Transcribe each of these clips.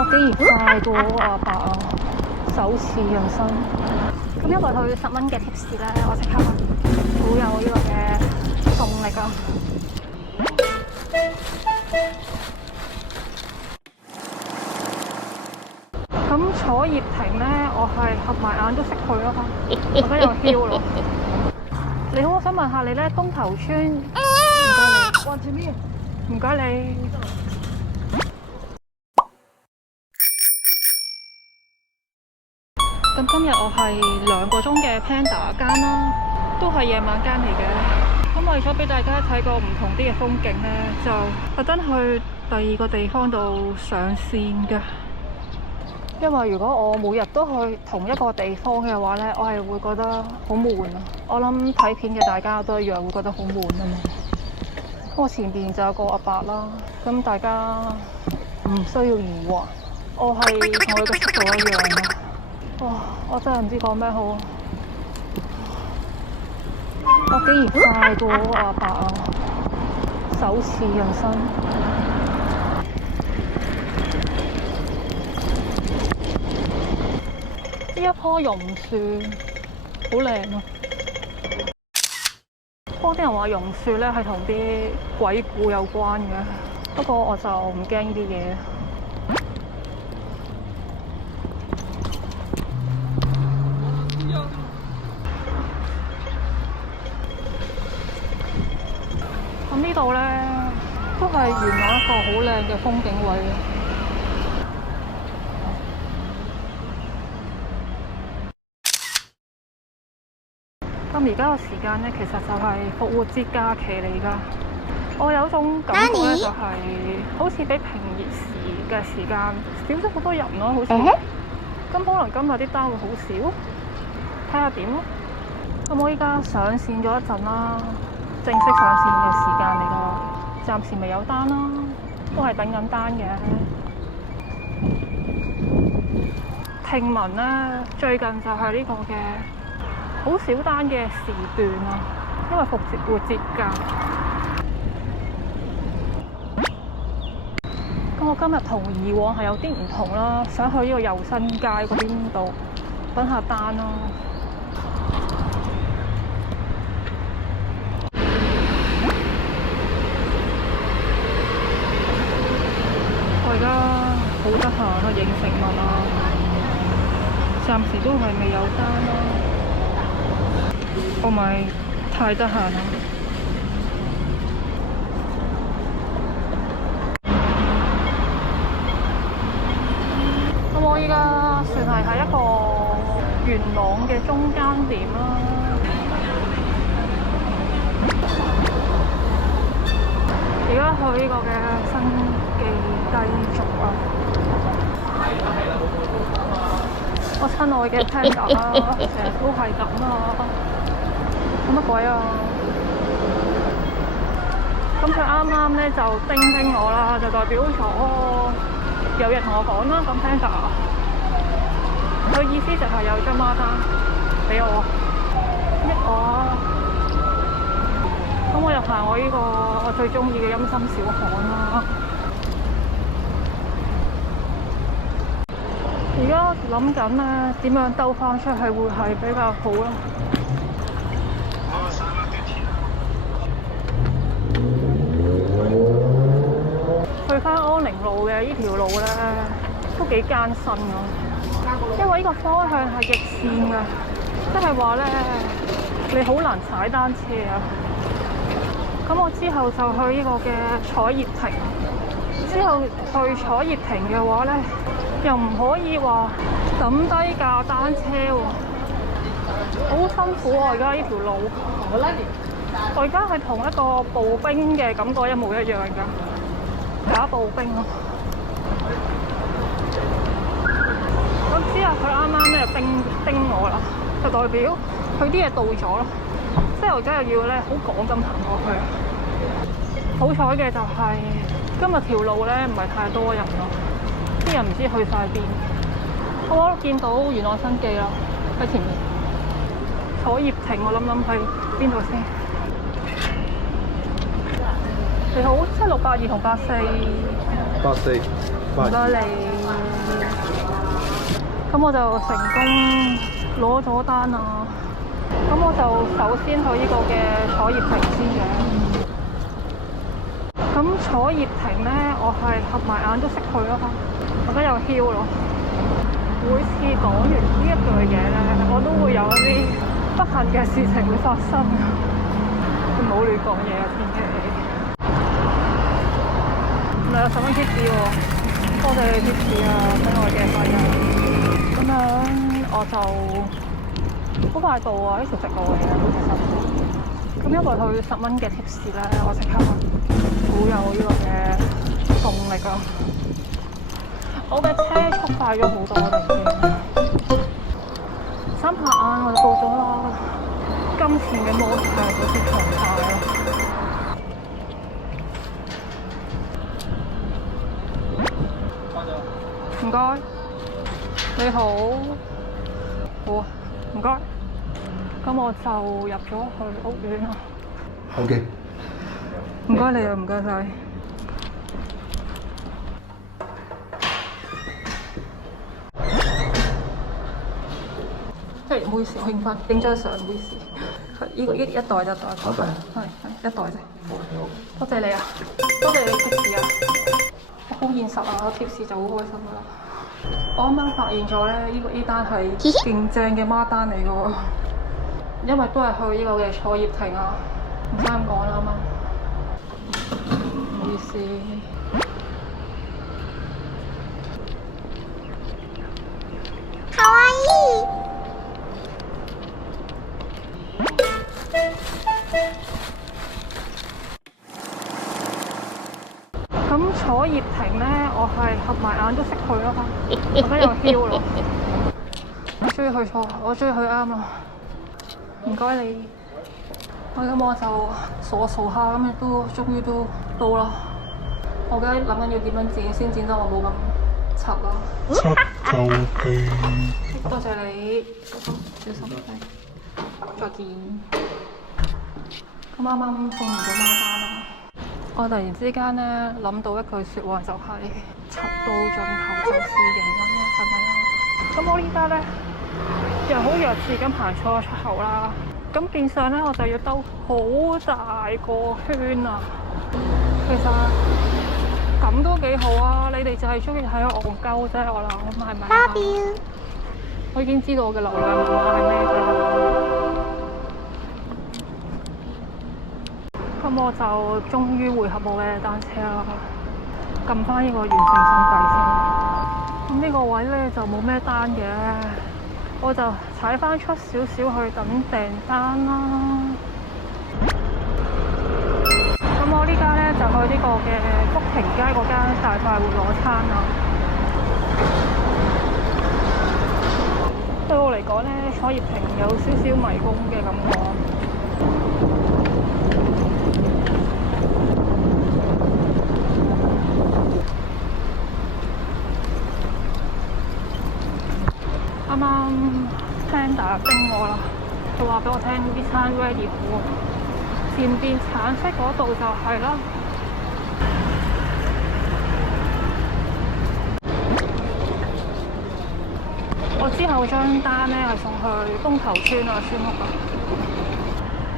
我竟然快過嗰個阿伯啊！首次人生。咁因為佢10蚊嘅貼士咧，我即刻好有呢個嘅動力啊！咁坐葉亭咧，我係合埋眼都識去咯，我覺得有 feel 咯。你好，我想問下你咧，東頭村唔該你，唔該你。咁今日我係2個鐘嘅 Panda 間啦，都係夜晚間嚟嘅。咁為咗俾大家睇個唔同啲嘅風景咧，就特登去第2個地方度上線㗎。因為如果我每日都去同一個地方嘅話咧，我係會覺得好悶啊！我諗睇片嘅大家都一樣會覺得好悶啊嘛。我前邊就有個阿伯啦，咁大家唔需要疑惑，我係同佢嘅速度一樣啊！哇！我真係唔知講咩好，我竟然快過嗰個阿伯啊！首次人生。呢一棵榕樹好靚啊！不過啲人話榕樹咧係同啲鬼故有關嘅，不過我就唔驚呢啲嘢。咁呢度咧都係原來一個好靚嘅風景位。咁而家個時間咧，其實就係復活節假期嚟㗎。我有種感覺咧，就係好似比平時嘅時間少咗好多人咯，好似。咁可能今日啲單會好少，睇下點咯。咁我依家上線咗一陣啦，正式上線嘅時間嚟㗎，暫時未有單啦，都係等緊單嘅。聽聞咧，最近就係呢個嘅好少單嘅時段啊，因為復活節假。咁我今日同以往係有啲唔同啦，想去呢個佑新街嗰邊度等下單咯。我而家好得閒啊，影食物啊，暫時都係未有單咯。我咪太得閒啦。咁我依家算係喺一個元朗嘅中間點啦。而家去呢個嘅新記繼續啊！我親愛嘅 Panda 啦，成日都係咁啊！做乜鬼啊？咁佢啱啱咧就叮我啦，就代表咗有嘢同我講啦。咁 Panda， 佢意思就係有張孖單俾我，益我啊！咁我又行我呢個我最中意嘅陰森小巷啦。而家諗緊咧點樣兜翻出去會係比較好啦。去翻安寧路嘅呢條路咧都幾艱辛㗎，因為呢個方向係逆線㗎，即係話咧你好難踩單車啊。咁我之後就去呢個嘅彩葉亭，之後去彩葉亭嘅話咧，又唔可以話抌低架單車喎，好辛苦啊！而家呢條路，我而家係同一個步兵嘅感覺一模一樣㗎，假步兵咯。咁之後佢啱啱咧就叮我啦，就代表佢啲嘢到咗咯。即係我而家又要咧好趕咁行過去。好彩嘅就係今日條路咧唔係太多人咯，啲人唔知去晒邊。我見到元朗新記啦，喺前面。彩葉亭我諗喺邊度先？你好，7682同84。84。唔該你。咁我就成功攞咗單啦。咁我就首先去呢個嘅楚業亭先嘅。咁楚業亭咧，我係合埋眼都識去咯，我覺得有囂咯。每次講完呢一句嘢咧，我都會有一啲不幸嘅事情會發生。唔好亂講嘢啊，千祈。唔係有10蚊貼士喎，多謝你貼士啊，親愛嘅朋友。咁樣我就好快到啊！呢條直路嚟嘅，其實。咁因為佢10蚊嘅貼士咧，我即刻好有呢個嘅動力啊！我嘅車速快咗好多啦，已經。3拍眼我就到咗啦。金錢嘅摩擦好似強大咯。唔該，你好，好啊，唔該。咁我就入咗去屋苑啦。好嘅。唔該你啊，唔該晒。唔好意思，我影張相，唔好意思。呢個一袋一袋，好嘅，係一袋啫。多謝你啊，多謝你貼士啊，我好現實啊，貼士就好開心噶啦。我啱啱發現咗咧，呢單係勁正嘅孖單嚟嘅喎，因為都係去呢個嘅楚業亭啊，唔使咁講啦嘛。唔好意思。かわいい。咁楚業亭咧，我係合埋眼都識去咯，我覺得有囂咯。我終於去錯，我終於去啱啦。唔該你。咁我就數下，咁都終於都到啦。我而家諗緊要點樣剪先剪得我冇咁柒啦。柒就係。多謝你，小心再見。咁啱啱送完咗孖單啦。我突然之間咧諗到一句説話，就係柒到盡頭就是型啦，係咪啊？咁我依家咧又好弱智咁行錯咗出口啦，咁變相咧我就要兜好大個圈啊！其實咁都幾好啊！你哋就係中意睇我戇鳩啫，我諗係咪啊？我已經知道我嘅流量密碼係咩㗎。咁我就終於匯合我嘅單車啦，撳翻呢個完成審計先。咁呢個位咧就冇咩單嘅，我就踩翻出少少去等訂單啦。咁我呢家咧就去呢個嘅福亭街嗰間大快活攞餐啦。對我嚟講咧，楚業亭有少少迷宮嘅感覺。啱啱聽大家叮我啦，佢話俾我聽啲餐 ready 好，前邊橙色嗰度就係啦。我之後張單咧係送去東頭村啊村屋啊，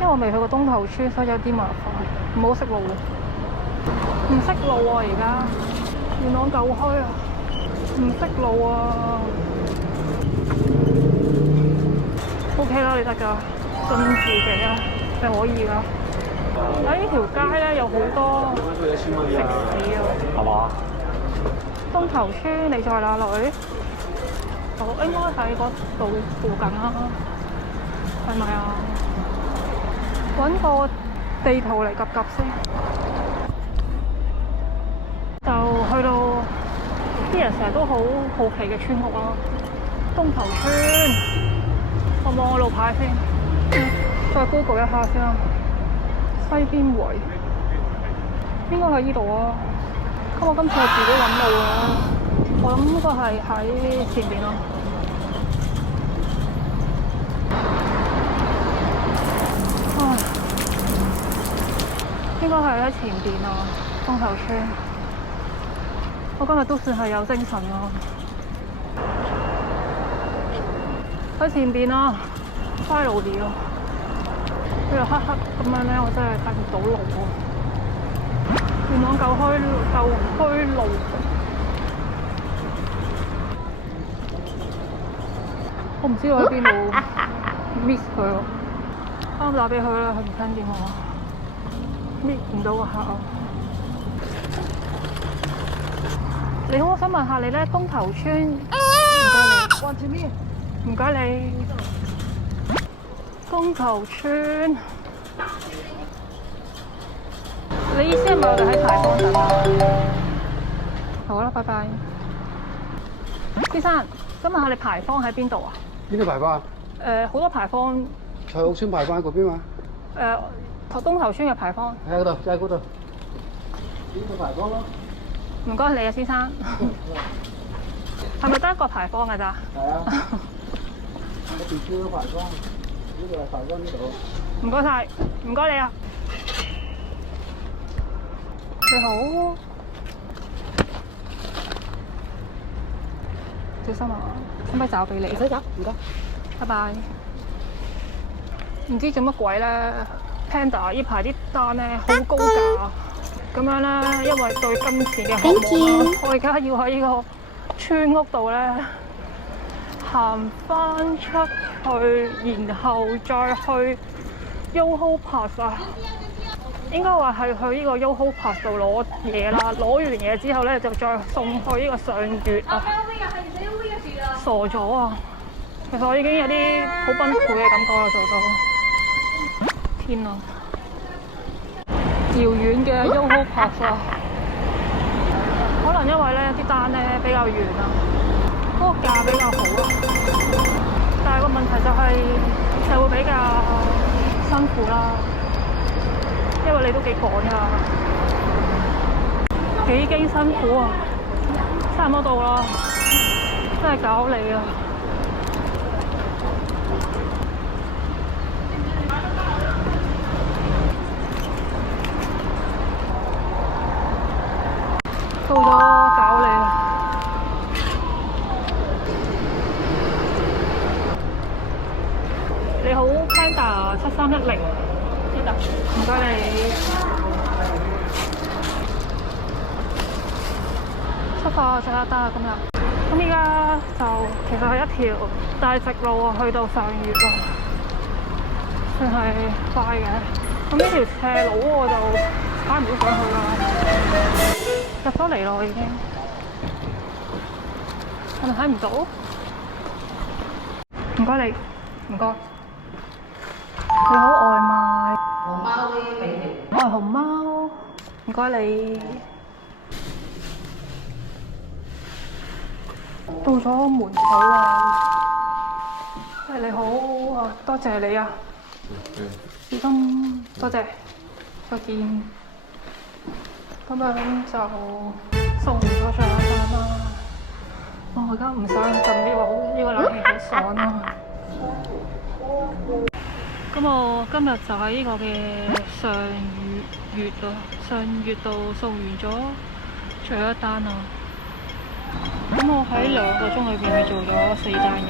因為我未去過東頭村，所以有啲麻煩，唔好識路喎，唔識路啊而家，元朗舊墟啊，唔識路啊。OK 啦，你得㗎，信自己啊，你可以㗎。喺呢條街咧有好多食肆啊，係嘛？東頭村你在哪裏？我應該喺嗰度附近啦，係咪啊？揾個地圖嚟 𥄫 先，就去到啲人成日都好好奇嘅村屋啦，東頭村。我望個路牌先，再 Google 一下先啦。西邊圍應該喺呢度啊。咁我今次係自己揾路啊，我諗應該係喺前邊咯。應該係喺前邊啊，東頭村。我今日都算係有精神咯。喺前邊啦，快路啲咯。呢度黑黑咁樣咧，我真係睇唔到路喎。元朗舊墟路，我唔知我喺邊度 miss 佢喎。啱打俾佢啦，佢唔聽電話，miss 唔到個客。你好，我想問下你咧，東頭村，唔該你，唔該你，東頭村。你意思係咪我哋喺牌坊等啊？好啦，拜拜。先生，想問下你牌坊喺邊度啊？邊度牌坊啊？好多牌坊。蔡屋村牌坊喺嗰邊嘛？東頭村嘅牌坊。喺嗰度，就喺嗰度。邊個牌坊咯？唔該你啊，先生。係咪得一個牌坊㗎咋？係啊。我哋超咗牌坊，呢度係牌坊呢度。唔該晒，唔該你啊。你好，小心啊！可唔可以找俾你？唔使找，唔該。拜拜。唔知做乜鬼咧 ，Panda 呢排啲單咧好高價，咁樣咧，因為對金錢嘅渴望，我而家要喺呢個村屋度咧行翻出去，然後再去 YOHO Park 啊。應該話係去呢個 YOHO Park 度攞嘢啦，攞完嘢之後咧就再送去呢個上月啊！傻咗啊！其實我已經有啲好崩潰嘅感覺啦，做到天啊！遙遠嘅 YOHO Park 啊，可能因為咧啲單咧比較遠啊，嗰個價比較好啊，但係個問題就係就會比較辛苦啦。因為你都幾趕㗎，幾經辛苦啊，差唔多到啦，真係搞你啊！到咗搞你啊！你好 ，Panda 7310。唔該你，出發就得今日。咁依家就其實係一條大直路啊，去到上月啊，算係快嘅。咁呢條斜路我就踩唔到上去啦，入咗嚟咯已經。係咪睇唔到？唔該你，唔該。你好，外賣。熊貓啲俾條。我係熊貓，唔該你。到咗門口啦。你好啊，多謝你啊。小心，多謝。再見。咁樣就送完咗上一單啦。我而家唔想浸呢個冷氣好爽啊！咁我今日就喺呢個嘅上月啊，上月度送完咗最後一單啊。咁我喺2個鐘裏邊係做咗4單嘅。